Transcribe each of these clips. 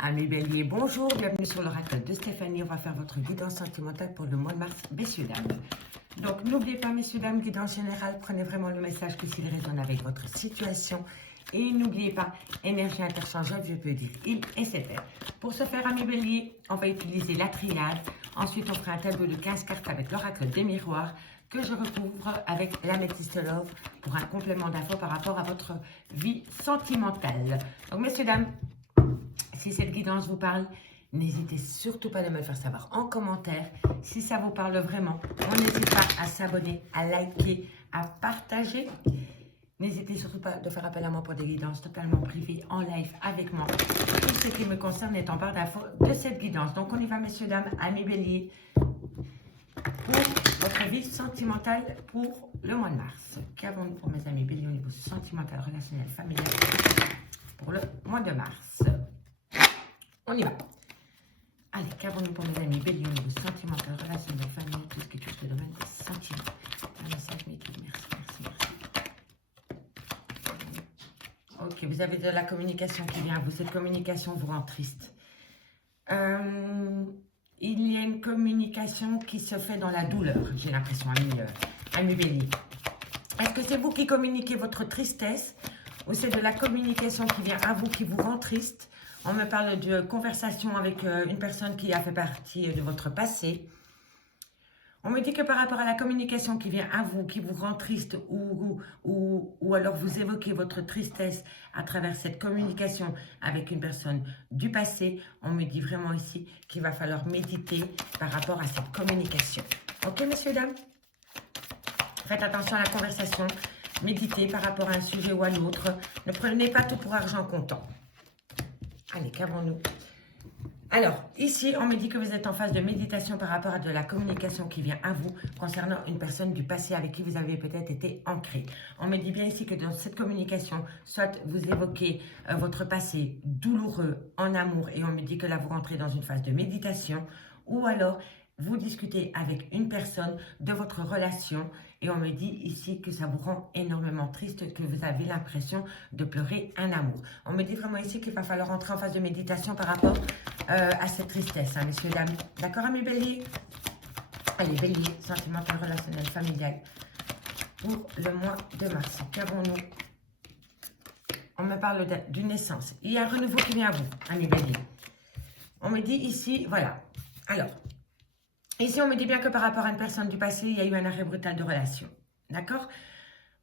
Amis Bélier, bonjour, bienvenue sur l'oracle de Stéphanie. On va faire votre guidance sentimentale pour le mois de mars, messieurs, dames. Donc, n'oubliez pas, messieurs, dames, guidance générale, prenez vraiment le message que s'il résonne avec votre situation. Et n'oubliez pas, énergie interchangeable, je peux dire il et c'est fait. Pour ce faire, amis Bélier, on va utiliser la triade. Ensuite, on fera un tableau de 15 cartes avec l'oracle des miroirs que je recouvre avec l'améthyste love pour un complément d'infos par rapport à votre vie sentimentale. Donc, messieurs, dames, si cette guidance vous parle, n'hésitez surtout pas à me le faire savoir en commentaire. Si ça vous parle vraiment, on n'hésite pas à s'abonner, à liker, à partager. N'hésitez surtout pas de faire appel à moi pour des guidances totalement privées en live avec moi. Tout ce qui me concerne est en barre d'infos de cette guidance. Donc on y va, messieurs, dames, amis Bélier, pour votre vie sentimentale pour le mois de mars. Qu'avons-nous pour mes amis Bélier au niveau sentimental, relationnel, familial pour le mois de mars? On y va. Allez, qu'avons-nous pour mes amis Bélier au niveau sentimental, relationnel, familial, tout ce qui touche le domaine des sentiments? Un message, merci. Ok, vous avez de la communication qui vient à vous. Cette communication vous rend triste. Il y a une communication qui se fait dans la douleur, j'ai l'impression, ami Bélier. Est-ce que c'est vous qui communiquez votre tristesse ou c'est de la communication qui vient à vous qui vous rend triste? On me parle de conversation avec une personne qui a fait partie de votre passé. On me dit que par rapport à la communication qui vient à vous, qui vous rend triste ou alors vous évoquez votre tristesse à travers cette communication avec une personne du passé, on me dit vraiment ici qu'il va falloir méditer par rapport à cette communication. Ok, messieurs, dames? Faites attention à la conversation, méditez par rapport à un sujet ou à l'autre. Ne prenez pas tout pour argent comptant. Allez, qu'avons-nous? Alors, ici, on me dit que vous êtes en phase de méditation par rapport à de la communication qui vient à vous concernant une personne du passé avec qui vous avez peut-être été ancré. On me dit bien ici que dans cette communication, soit vous évoquez votre passé douloureux en amour et on me dit que là, vous rentrez dans une phase de méditation ou alors vous discutez avec une personne de votre relation et on me dit ici que ça vous rend énormément triste, que vous avez l'impression de pleurer un amour. On me dit vraiment ici qu'il va falloir entrer en phase de méditation par rapport à cette tristesse, hein, messieurs, dames. D'accord, amis Bélier? Allez, Bélier, sentimental, relationnel, familial pour le mois de mars. Qu'avons-nous? On me parle d'une naissance. Il y a un renouveau qui vient à vous, amis Bélier. On me dit ici, voilà. Alors, ici, on me dit bien que par rapport à une personne du passé, il y a eu un arrêt brutal de relation. D'accord?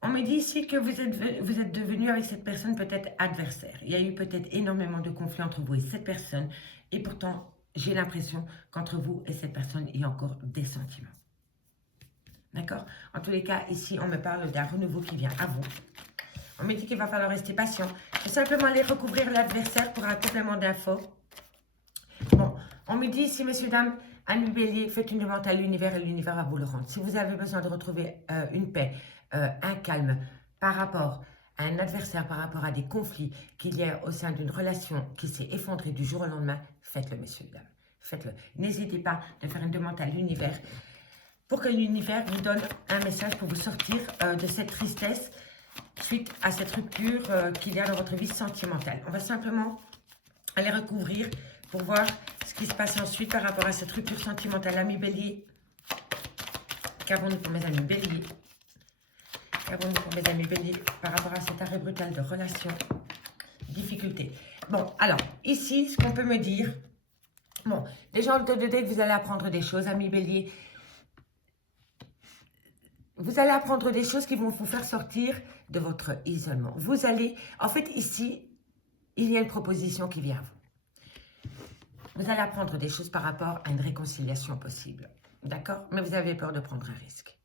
On me dit ici que vous êtes devenu avec cette personne peut-être adversaire. Il y a eu peut-être énormément de conflits entre vous et cette personne. Et pourtant, j'ai l'impression qu'entre vous et cette personne, il y a encore des sentiments. D'accord? En tous les cas, ici, on me parle d'un renouveau qui vient à vous. On me dit qu'il va falloir rester patient. Et simplement aller recouvrir l'adversaire pour un complément d'infos. Bon, on me dit ici, messieurs, dames, amis Bélier, faites une demande à l'univers et l'univers va vous le rendre. Si vous avez besoin de retrouver une paix, un calme par rapport à un adversaire, par rapport à des conflits qu'il y a au sein d'une relation qui s'est effondrée du jour au lendemain, faites-le, messieurs, dames. Faites-le. N'hésitez pas de faire une demande à l'univers pour que l'univers vous donne un message pour vous sortir de cette tristesse suite à cette rupture qu'il y a dans votre vie sentimentale. On va simplement aller recouvrir pour voir ce qui se passe ensuite par rapport à cette rupture sentimentale. Amis Bélier, qu'avons-nous pour mes amis Bélier? Qu'avons-nous pour mes amis Bélier par rapport à cet arrêt brutal de relation? Difficulté. Bon, alors, ici, ce qu'on peut me dire... Bon, déjà, en de date, vous allez apprendre des choses, amis Bélier. Vous allez apprendre des choses qui vont vous faire sortir de votre isolement. Vous allez... En fait, ici, il y a une proposition qui vient à vous. Vous allez apprendre des choses par rapport à une réconciliation possible. D'accord? Mais vous avez peur de prendre un risque.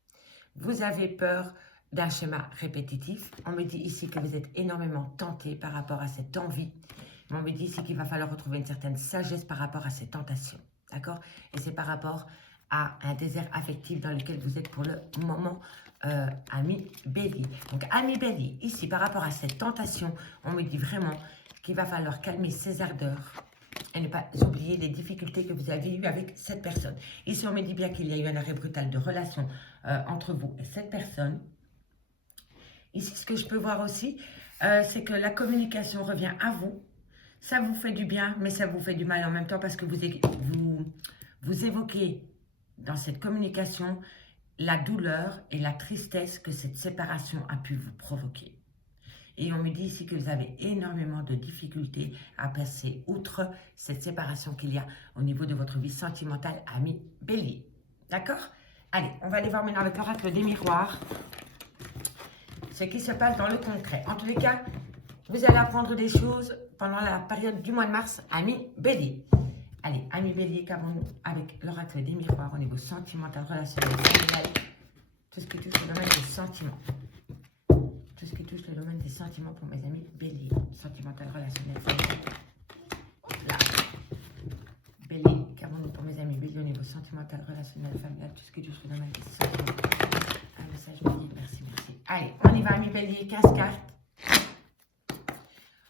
Vous avez peur d'un schéma répétitif. On me dit ici que vous êtes énormément tenté par rapport à cette envie. Mais on me dit ici qu'il va falloir retrouver une certaine sagesse par rapport à ces tentations. D'accord? Et c'est par rapport à un désert affectif dans lequel vous êtes pour le moment, ami Bélier. Donc, ami Bélier, ici, par rapport à cette tentation, on me dit vraiment qu'il va falloir calmer ses ardeurs et ne pas oublier les difficultés que vous avez eues avec cette personne. Ici, on me dit bien qu'il y a eu un arrêt brutal de relation entre vous et cette personne. Ici, ce que je peux voir aussi, c'est que la communication revient à vous. Ça vous fait du bien, mais ça vous fait du mal en même temps parce que vous évoquez dans cette communication la douleur et la tristesse que cette séparation a pu vous provoquer. Et on me dit ici que vous avez énormément de difficultés à passer outre cette séparation qu'il y a au niveau de votre vie sentimentale, ami Bélier. D'accord? Allez, on va aller voir maintenant avec l'oracle des miroirs ce qui se passe dans le concret. En tous les cas, vous allez apprendre des choses pendant la période du mois de mars, ami Bélier. Allez, ami Bélier, qu'avons-nous avec l'oracle des miroirs au niveau sentimental, relationnel, familial, tout ce qui touche le domaine des sentiments. Tout ce qui touche le domaine des sentiments pour mes amis Bélier. Sentimental, relationnel, familial. Là. Bélier, qu'avons-nous pour mes amis Bélier au niveau sentimental, relationnel, familial, tout ce qui touche le domaine des sentiments. Un message Bélier, merci, merci. Allez, on y va, ami Bélier, 15 cartes.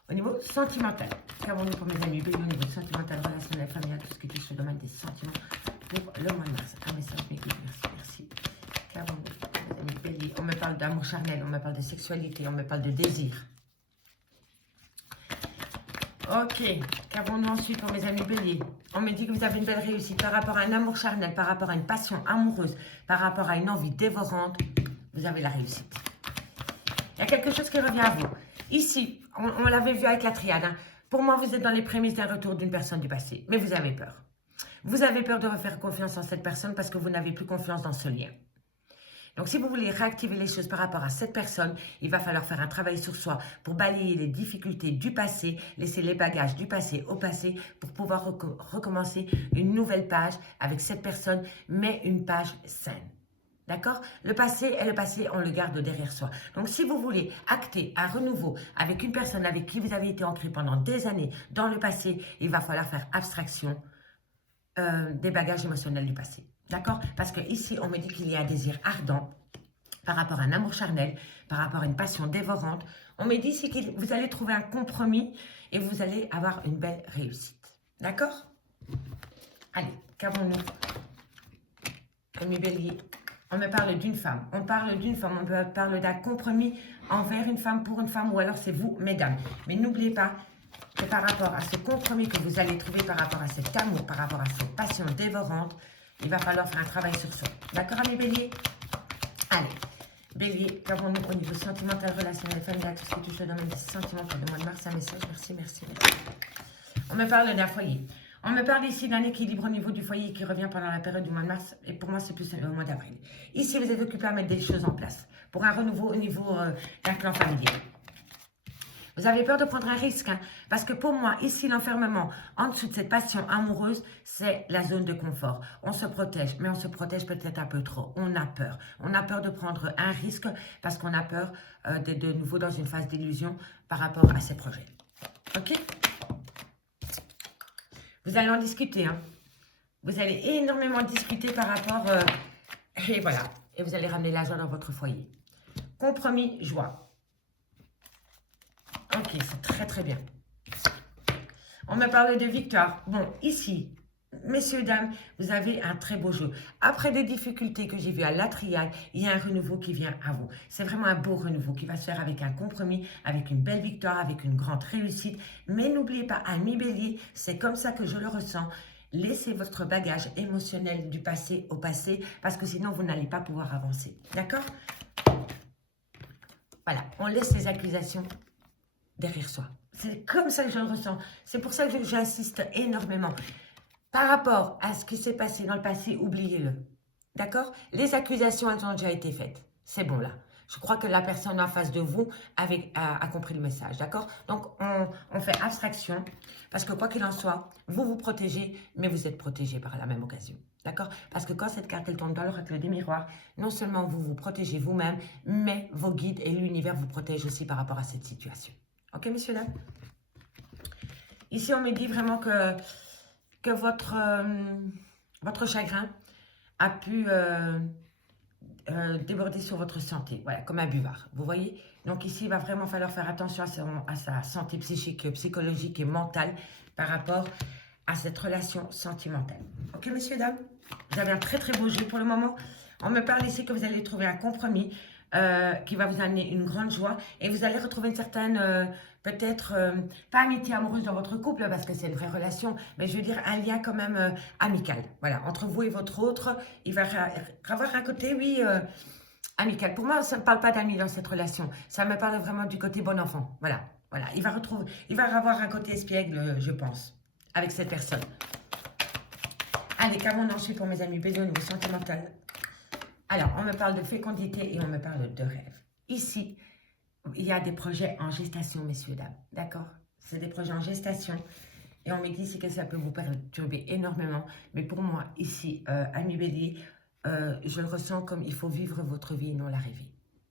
Au niveau sentimental, qu'avons-nous pour mes amis Bélier au niveau sentimental, relationnel, familial, tout ce qui touche le domaine des sentiments pour le mois de mars. Un message Bélier, merci, merci. Qu'avons-nous pour mes amis Bélier? On me parle d'amour charnel, on me parle de sexualité, on me parle de désir. Ok, qu'avons-nous ensuite pour mes amis Bélier? On me dit que vous avez une belle réussite par rapport à un amour charnel, par rapport à une passion amoureuse, par rapport à une envie dévorante. Vous avez la réussite. Il y a quelque chose qui revient à vous. Ici, on l'avait vu avec la triade. Hein. Pour moi, vous êtes dans les prémices d'un retour d'une personne du passé. Mais vous avez peur. Vous avez peur de refaire confiance en cette personne parce que vous n'avez plus confiance dans ce lien. Donc, si vous voulez réactiver les choses par rapport à cette personne, il va falloir faire un travail sur soi pour balayer les difficultés du passé, laisser les bagages du passé au passé pour pouvoir recommencer une nouvelle page avec cette personne, mais une page saine. D'accord? Le passé est le passé, on le garde derrière soi. Donc, si vous voulez acter un renouveau avec une personne avec qui vous avez été ancré pendant des années dans le passé, il va falloir faire abstraction des bagages émotionnels du passé. D'accord? Parce que ici, on me dit qu'il y a un désir ardent par rapport à un amour charnel, par rapport à une passion dévorante. On me dit ici que vous allez trouver un compromis et vous allez avoir une belle réussite. D'accord? Allez, qu'avons-nous? Ami Bélier. On me parle d'une femme, on parle d'une femme, on parle d'un compromis envers une femme, pour une femme, ou alors c'est vous, mesdames. Mais n'oubliez pas que par rapport à ce compromis que vous allez trouver, par rapport à cet amour, par rapport à cette passion dévorante, il va falloir faire un travail sur soi. D'accord, amis Bélier? Allez, Bélier, qu'avons-nous au niveau sentimental, relationnel, familial, tout ce qui touche le domaine des sentiments pour le mois de mars? Un message, merci, merci, merci. On me parle d'un foyer. On me parle ici d'un équilibre au niveau du foyer qui revient pendant la période du mois de mars. Et pour moi, c'est plus le mois d'avril. Ici, vous êtes occupé à mettre des choses en place pour un renouveau au niveau d'un clan familial. Vous avez peur de prendre un risque. Hein, parce que pour moi, ici, l'enfermement en dessous de cette passion amoureuse, c'est la zone de confort. On se protège, mais on se protège peut-être un peu trop. On a peur. On a peur de prendre un risque parce qu'on a peur d'être de nouveau dans une phase d'illusion par rapport à ces projets. Ok? Vous allez en discuter, hein. Vous allez énormément discuter par rapport... et voilà. Et vous allez ramener la joie dans votre foyer. Compromis, joie. Ok, c'est très très bien. On me parle de victoire. Bon, ici, messieurs, dames, vous avez un très beau jeu. Après des difficultés que j'ai vues à la triade, il y a un renouveau qui vient à vous. C'est vraiment un beau renouveau qui va se faire avec un compromis, avec une belle victoire, avec une grande réussite. Mais n'oubliez pas, ami Bélier, c'est comme ça que je le ressens. Laissez votre bagage émotionnel du passé au passé, parce que sinon, vous n'allez pas pouvoir avancer. D'accord? Voilà, on laisse les accusations derrière soi. C'est comme ça que je le ressens. C'est pour ça que j'insiste énormément. Par rapport à ce qui s'est passé dans le passé, oubliez-le. D'accord? Les accusations, elles ont déjà été faites. C'est bon là. Je crois que la personne en face de vous a compris le message. D'accord? Donc, on fait abstraction. Parce que quoi qu'il en soit, vous vous protégez, mais vous êtes protégé par la même occasion. D'accord? Parce que quand cette carte elle tombe dans l'oracle des miroirs, non seulement vous vous protégez vous-même, mais vos guides et l'univers vous protègent aussi par rapport à cette situation. Ok, messieurs, dames? Ici, on me dit vraiment que votre chagrin a pu déborder sur votre santé. Voilà, comme un buvard. Vous voyez? Donc ici, il va vraiment falloir faire attention à sa santé psychique, psychologique et mentale par rapport à cette relation sentimentale. Ok, messieurs, dames? Vous avez un très, très beau jeu pour le moment. On me parle ici que vous allez trouver un compromis qui va vous amener une grande joie et vous allez retrouver une certaine peut-être, pas amitié amoureuse dans votre couple, parce que c'est une vraie relation, mais je veux dire un lien quand même amical. Voilà, entre vous et votre autre, il va avoir un côté, oui, amical. Pour moi, ça ne parle pas d'amis dans cette relation. Ça me parle vraiment du côté bon enfant. Voilà, voilà. Il va avoir un côté espiègle, je pense, avec cette personne. Allez, qu'avons-nous ensuite pour mes amis Bélier au niveau sentimental? Alors, on me parle de fécondité et on me parle de rêve. Ici, il y a des projets en gestation, messieurs, dames. D'accord? C'est des projets en gestation. Et on me dit ici que ça peut vous perturber énormément. Mais pour moi, ici, ami Bélier, je le ressens comme il faut vivre votre vie et non la rêver.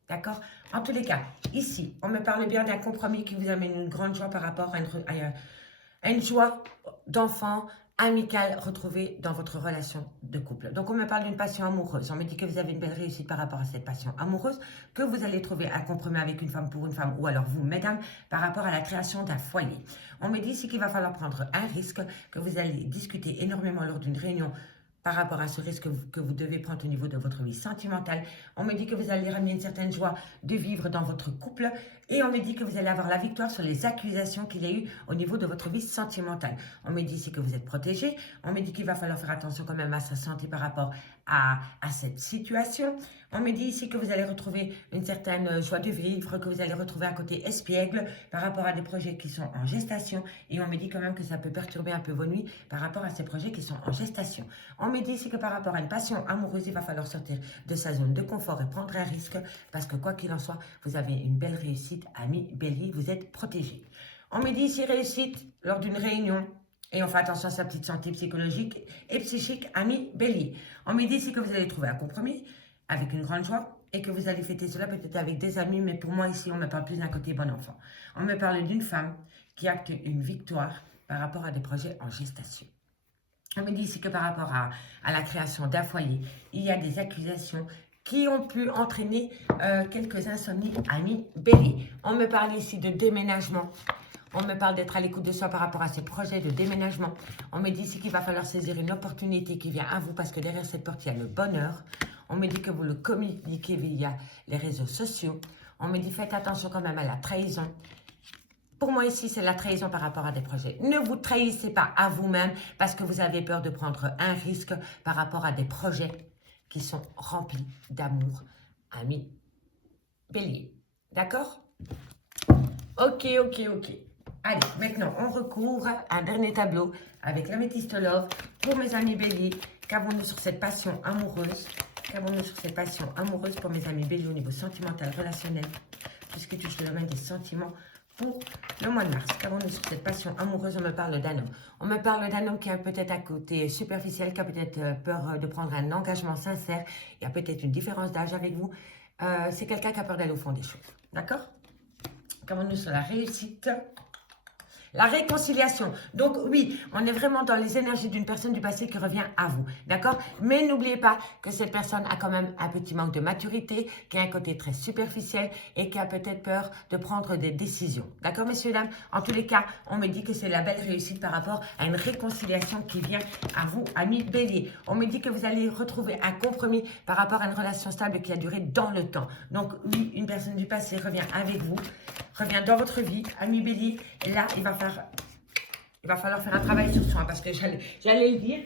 D'accord? En tous les cas, ici, on me parle bien d'un compromis qui vous amène une grande joie par rapport à une joie d'enfant, amicale retrouvée dans votre relation de couple. Donc, on me parle d'une passion amoureuse. On me dit que vous avez une belle réussite par rapport à cette passion amoureuse, que vous allez trouver un compromis avec une femme pour une femme, ou alors vous, mesdames, par rapport à la création d'un foyer. On me dit ici qu'il va falloir prendre un risque, que vous allez discuter énormément lors d'une réunion par rapport à ce risque que vous devez prendre au niveau de votre vie sentimentale. On me dit que vous allez ramener une certaine joie de vivre dans votre couple. Et on me dit que vous allez avoir la victoire sur les accusations qu'il y a eu au niveau de votre vie sentimentale. On me dit ici que vous êtes protégé. On me dit qu'il va falloir faire attention quand même à sa santé par rapport à cette situation. On me dit ici que vous allez retrouver une certaine joie de vivre, que vous allez retrouver un côté espiègle par rapport à des projets qui sont en gestation. Et on me dit quand même que ça peut perturber un peu vos nuits par rapport à ces projets qui sont en gestation. On me dit ici que par rapport à une passion amoureuse, il va falloir sortir de sa zone de confort et prendre un risque parce que quoi qu'il en soit, vous avez une belle réussite, ami Bélier, vous êtes protégé. On me dit ici réussite lors d'une réunion. Et on fait attention à sa petite santé psychologique et psychique, ami Bélier. On me dit ici que vous allez trouver un compromis avec une grande joie et que vous allez fêter cela peut-être avec des amis, mais pour moi ici, on me parle plus d'un côté bon enfant. On me parle d'une femme qui acte une victoire par rapport à des projets en gestation. On me dit ici que par rapport à la création d'un foyer, il y a des accusations qui ont pu entraîner quelques insomnies, ami Bélier. On me parle ici de déménagement. On me parle d'être à l'écoute de soi par rapport à ces projets de déménagement. On me dit ici qu'il va falloir saisir une opportunité qui vient à vous parce que derrière cette porte, il y a le bonheur. On me dit que vous le communiquez via les réseaux sociaux. On me dit faites attention quand même à la trahison. Pour moi ici, c'est la trahison par rapport à des projets. Ne vous trahissez pas à vous-même parce que vous avez peur de prendre un risque par rapport à des projets qui sont remplis d'amour, ami Bélier. D'accord? Ok. Allez, maintenant, on recouvre un dernier tableau avec l'améthyste love pour mes amis Bélier. Qu'avons-nous sur cette passion amoureuse? Qu'avons-nous sur cette passion amoureuse pour mes amis Bélier au niveau sentimental, relationnel, tout ce qui touche le domaine des sentiments pour le mois de mars? Qu'avons-nous sur cette passion amoureuse? On me parle d'un homme. On me parle d'un homme qui a peut-être un côté superficiel, qui a peut-être peur de prendre un engagement sincère. Il y a peut-être une différence d'âge avec vous. C'est quelqu'un qui a peur d'aller au fond des choses. D'accord? Qu'avons-nous sur la réussite? La réconciliation. Donc oui, on est vraiment dans les énergies d'une personne du passé qui revient à vous. D'accord? Mais n'oubliez pas que cette personne a quand même un petit manque de maturité, qui a un côté très superficiel et qui a peut-être peur de prendre des décisions. D'accord, messieurs, dames? En tous les cas, on me dit que c'est la belle réussite par rapport à une réconciliation qui vient à vous, amis Bélier. On me dit que vous allez retrouver un compromis par rapport à une relation stable qui a duré dans le temps. Donc oui, une personne du passé revient avec vous, revient dans votre vie, ami Bélier. Et là, il va falloir faire un travail sur soi parce que j'allais le dire,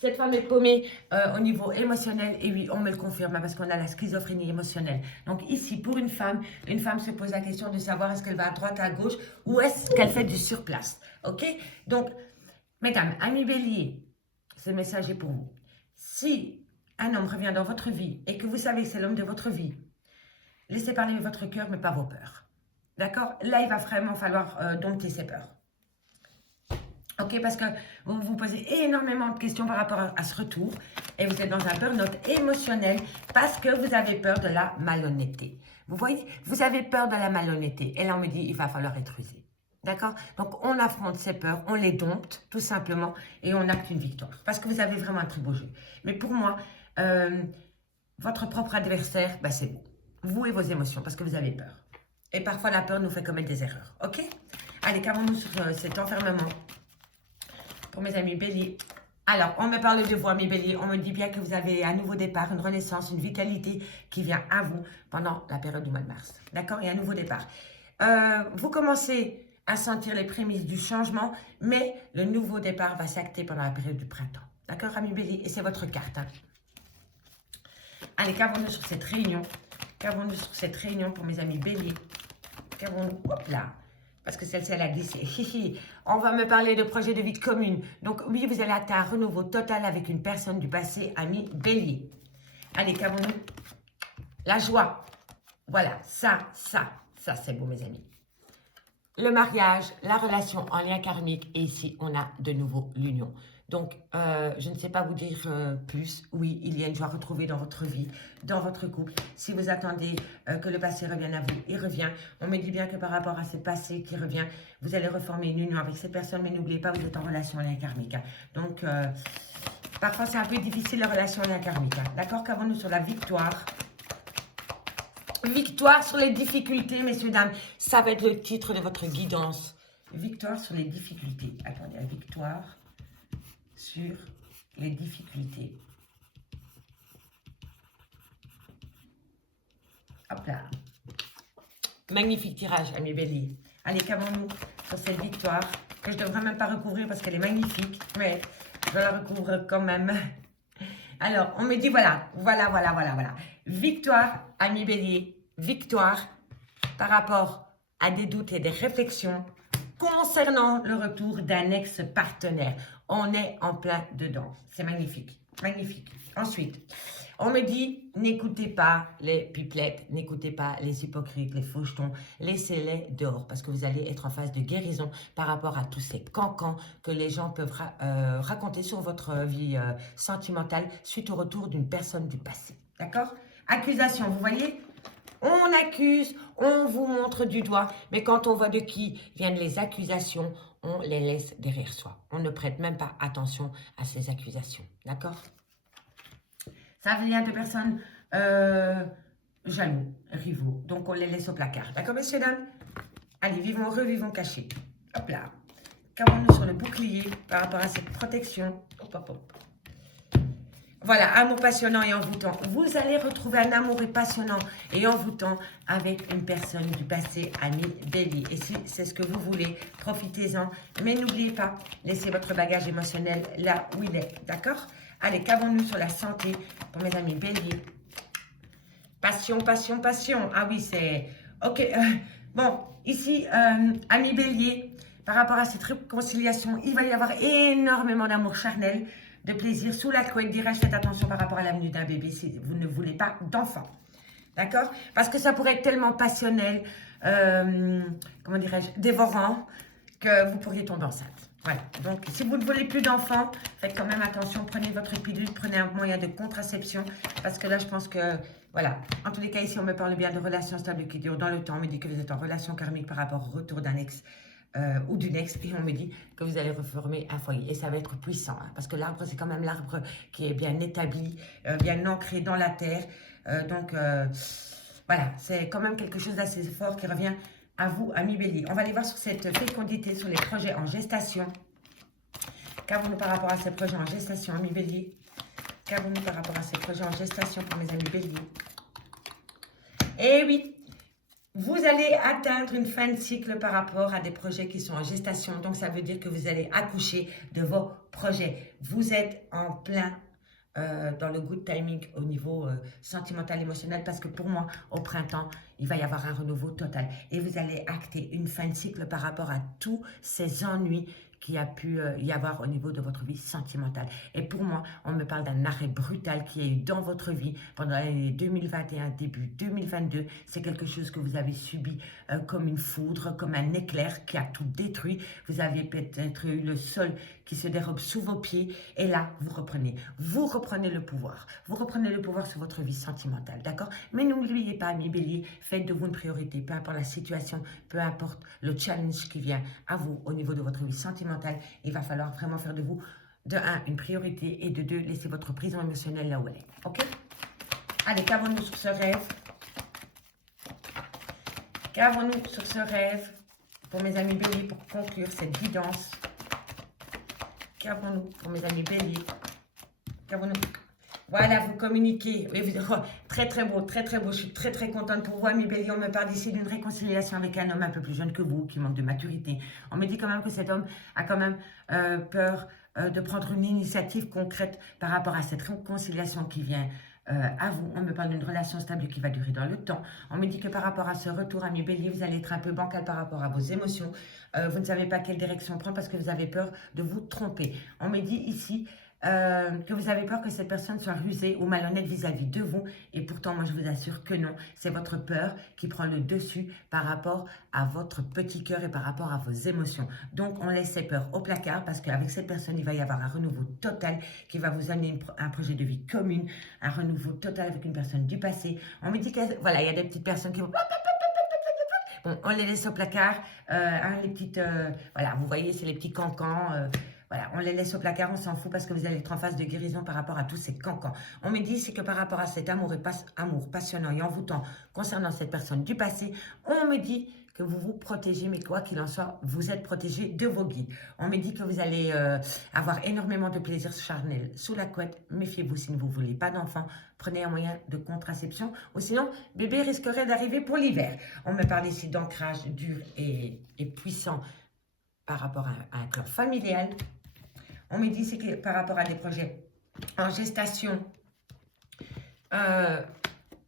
cette femme est paumée au niveau émotionnel et oui, on me le confirme parce qu'on a la schizophrénie émotionnelle. Donc ici, pour une femme se pose la question de savoir est-ce qu'elle va à droite, à gauche ou est-ce qu'elle fait du surplace. Ok? Donc, mesdames, amis Bélier, ce message est pour vous. Si un homme revient dans votre vie et que vous savez que c'est l'homme de votre vie, laissez parler votre cœur mais pas vos peurs. D'accord? Là, il va vraiment falloir dompter ses peurs. Ok, parce que vous vous posez énormément de questions par rapport à ce retour et vous êtes dans un burn-out émotionnel parce que vous avez peur de la malhonnêteté. Vous voyez, vous avez peur de la malhonnêteté et là on me dit il va falloir être rusé. D'accord? Donc on affronte ces peurs, on les dompte tout simplement et on acte une victoire parce que vous avez vraiment un très beau jeu. Mais pour moi, votre propre adversaire, bah, c'est vous et vos émotions parce que vous avez peur. Et parfois la peur nous fait commettre des erreurs. Ok? Allez, qu'avons-nous sur cet enfermement? Pour mes amis Bélier. Alors, on me parle de vous, amis Bélier. On me dit bien que vous avez un nouveau départ, une renaissance, une vitalité qui vient à vous pendant la période du mois de mars. D'accord? Et un nouveau départ. Vous commencez à sentir les prémices du changement, mais le nouveau départ va s'acter pendant la période du printemps. D'accord, amis Bélier? Et c'est votre carte. Hein. Allez, qu'avons-nous sur cette réunion? Qu'avons-nous sur cette réunion pour mes amis Bélier? Qu'avons-nous? Hop là! Parce que celle-ci, elle a glissé. On va me parler de projet de vie commune. Donc oui, vous allez atteindre un renouveau total avec une personne du passé, ami Bélier. Allez, qu'avons-nous? La joie. Voilà, ça c'est beau, mes amis. Le mariage, la relation en lien karmique. Et ici, on a de nouveau l'union. Donc, je ne sais pas vous dire plus. Oui, il y a une joie retrouvée dans votre vie, dans votre couple. Si vous attendez que le passé revienne à vous, il revient. On me dit bien que par rapport à ce passé qui revient, vous allez reformer une union avec cette personne. Mais n'oubliez pas, vous êtes en relation en lien karmique. Hein. Donc, parfois, c'est un peu difficile la relation en lien karmique. Hein. D'accord? Qu'avons-nous sur la victoire? Victoire sur les difficultés, messieurs, dames. Ça va être le titre de votre guidance. Victoire sur les difficultés. Attendez, victoire sur les difficultés. Hop là. Magnifique tirage, amis Bélier. Allez, qu'avons-nous sur cette victoire que je ne devrais même pas recouvrir parce qu'elle est magnifique, mais je la recouvre quand même. Alors, on me dit voilà. Victoire, amis Bélier, victoire par rapport à des doutes et des réflexions concernant le retour d'un ex-partenaire. On est en plein dedans. C'est magnifique, magnifique. Ensuite, on me dit, n'écoutez pas les pipelettes, n'écoutez pas les hypocrites, les fauchetons, laissez-les dehors parce que vous allez être en phase de guérison par rapport à tous ces cancans que les gens peuvent raconter sur votre vie sentimentale suite au retour d'une personne du passé. D'accord? Accusation, vous voyez? On accuse, on vous montre du doigt, mais quand on voit de qui viennent les accusations, on les laisse derrière soi. On ne prête même pas attention à ces accusations. D'accord? Ça vient de personnes jaloux, rivaux. Donc, on les laisse au placard. D'accord, messieurs, dames? Allez, vivons heureux, vivons cachés. Hop là. Qu'avons-nous sur le bouclier par rapport à cette protection? Hop, hop, hop. Voilà, amour passionnant et envoûtant. Vous allez retrouver un amour passionnant et envoûtant avec une personne du passé, ami Bélier. Et si c'est ce que vous voulez, profitez-en. Mais n'oubliez pas, laissez votre bagage émotionnel là où il est. D'accord? Allez, qu'avons-nous sur la santé pour mes amis Bélier? Passion, passion, passion. Ah oui, c'est... Ok, bon, ici, ami Bélier, par rapport à cette réconciliation, il va y avoir énormément d'amour charnel, de plaisir. Sous la couette, dirais-je, faites attention par rapport à la venue d'un bébé si vous ne voulez pas d'enfant. D'accord? Parce que ça pourrait être tellement passionnel, comment dirais-je, dévorant, que vous pourriez tomber enceinte. Voilà. Donc, si vous ne voulez plus d'enfants, faites quand même attention. Prenez votre pilule, prenez un moyen de contraception. Parce que là, je pense que, voilà. En tous les cas, ici, on me parle bien de relations stables qui durent dans le temps. On me dit que vous êtes en relation karmique par rapport au retour d'un ex ou d'une ex. Et on me dit que vous allez reformer un foyer. Et ça va être puissant. Hein, parce que l'arbre, c'est quand même l'arbre qui est bien établi, bien ancré dans la terre. Voilà. C'est quand même quelque chose d'assez fort qui revient à vous, amis Bélier. On va aller voir sur cette fécondité, sur les projets en gestation. Qu'avons-nous par rapport à ces projets en gestation, amis Bélier? Qu'avons-nous par rapport à ces projets en gestation pour mes amis Bélier? Eh oui, vous allez atteindre une fin de cycle par rapport à des projets qui sont en gestation. Donc, ça veut dire que vous allez accoucher de vos projets. Vous êtes en plein dans le good timing au niveau sentimental, émotionnel, parce que pour moi, au printemps, il va y avoir un renouveau total. Et vous allez acter une fin de cycle par rapport à tous ces ennuis qu'il y a pu y avoir au niveau de votre vie sentimentale. Et pour moi, on me parle d'un arrêt brutal qui a eu dans votre vie pendant l'année 2021, début 2022. C'est quelque chose que vous avez subi comme une foudre, comme un éclair qui a tout détruit. Vous avez peut-être eu le sol qui se dérobe sous vos pieds. Et là, vous reprenez le pouvoir. Vous reprenez le pouvoir sur votre vie sentimentale, d'accord? Mais n'oubliez pas, amis Bélier, faites de vous une priorité. Peu importe la situation, peu importe le challenge qui vient à vous au niveau de votre vie sentimentale, il va falloir vraiment faire de vous, de 1, une priorité, et de 2, laisser votre prison émotionnelle là où elle est. Ok? Allez, qu'avons-nous sur ce rêve? Qu'avons-nous sur ce rêve pour mes amis Bélier pour conclure cette guidance? Qu'avons-nous pour mes amis Bélier? Qu'avons-nous Voilà, vous communiquez. Et oh, très très beau, très très beau. Je suis très très contente pour vous, Ami Bélier. On me parle ici d'une réconciliation avec un homme un peu plus jeune que vous, qui manque de maturité. On me dit quand même que cet homme a quand même peur de prendre une initiative concrète par rapport à cette réconciliation qui vient à vous. On me parle d'une relation stable qui va durer dans le temps. On me dit que par rapport à ce retour, Ami Bélier, vous allez être un peu bancal par rapport à vos émotions. Vous ne savez pas quelle direction prendre parce que vous avez peur de vous tromper. On me dit ici que vous avez peur que cette personne soit rusée ou malhonnête vis-à-vis de vous. Et pourtant, moi, je vous assure que non. C'est votre peur qui prend le dessus par rapport à votre petit cœur et par rapport à vos émotions. Donc, on laisse ces peurs au placard parce qu'avec cette personne, il va y avoir un renouveau total qui va vous amener un projet de vie commune, un renouveau total avec une personne du passé. On me dit que, voilà, il y a des petites personnes qui vont... Bon, on les laisse au placard. Les petites... voilà, vous voyez, c'est les petits cancans. Voilà, on les laisse au placard, on s'en fout parce que vous allez être en phase de guérison par rapport à tous ces cancans. On me dit, c'est que par rapport à cet amour passionnant et envoûtant concernant cette personne du passé, on me dit que vous vous protégez, mais quoi qu'il en soit, vous êtes protégé de vos guides. On me dit que vous allez avoir énormément de plaisir charnel sous la couette. Méfiez-vous si vous ne voulez pas d'enfant. Prenez un moyen de contraception ou sinon, bébé risquerait d'arriver pour l'hiver. On me parle ici d'ancrage dur et puissant par rapport à un clan familial. On me dit c'est que par rapport à des projets en gestation,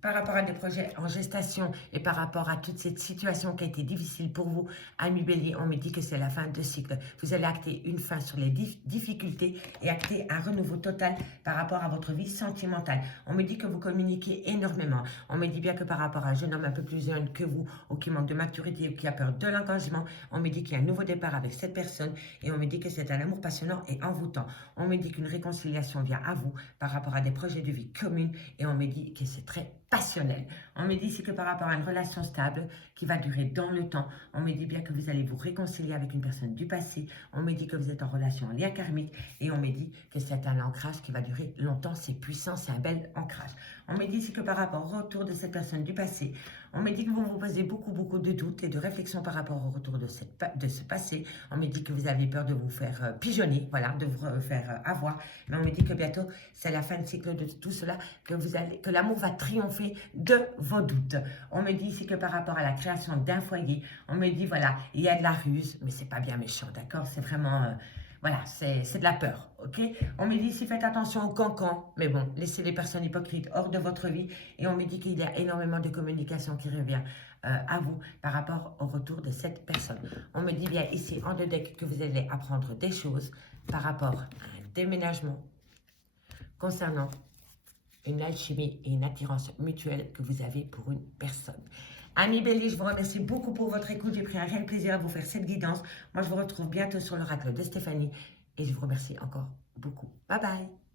par rapport à des projets en gestation et par rapport à toute cette situation qui a été difficile pour vous, Ami Bélier, on me dit que c'est la fin de cycle. Vous allez acter une fin sur les difficultés et acter un renouveau total par rapport à votre vie sentimentale. On me dit que vous communiquez énormément. On me dit bien que par rapport à un jeune homme un peu plus jeune que vous ou qui manque de maturité ou qui a peur de l'engagement, on me dit qu'il y a un nouveau départ avec cette personne et on me dit que c'est un amour passionnant et envoûtant. On me dit qu'une réconciliation vient à vous par rapport à des projets de vie communs et on me dit que c'est très passionnel. On me dit c'est que par rapport à une relation stable qui va durer dans le temps, on me dit bien que vous allez vous réconcilier avec une personne du passé, on me dit que vous êtes en relation en lien karmique et on me dit que c'est un ancrage qui va durer longtemps, c'est puissant, c'est un bel ancrage. On me dit c'est que par rapport au retour de cette personne du passé, on me dit que vous vous posez beaucoup de doutes et de réflexions par rapport au retour de ce passé. On me dit que vous avez peur de vous faire pigeonner, voilà, de vous faire avoir. Mais on me dit que bientôt, c'est la fin de cycle de tout cela, que l'amour va triompher de vos doutes. On me dit ici que par rapport à la création d'un foyer, on me dit, voilà, il y a de la ruse, mais c'est pas bien méchant, d'accord? C'est vraiment... voilà, c'est de la peur, ok? On me dit ici, faites attention aux cancans, mais bon, laissez les personnes hypocrites hors de votre vie. Et on me dit qu'il y a énormément de communication qui revient à vous par rapport au retour de cette personne. On me dit bien ici, en deux decks, que vous allez apprendre des choses par rapport à un déménagement concernant une alchimie et une attirance mutuelle que vous avez pour une personne. Ami Bélier, je vous remercie beaucoup pour votre écoute. J'ai pris un réel plaisir à vous faire cette guidance. Moi, je vous retrouve bientôt sur l'oracle de Stéphanie et je vous remercie encore beaucoup. Bye bye.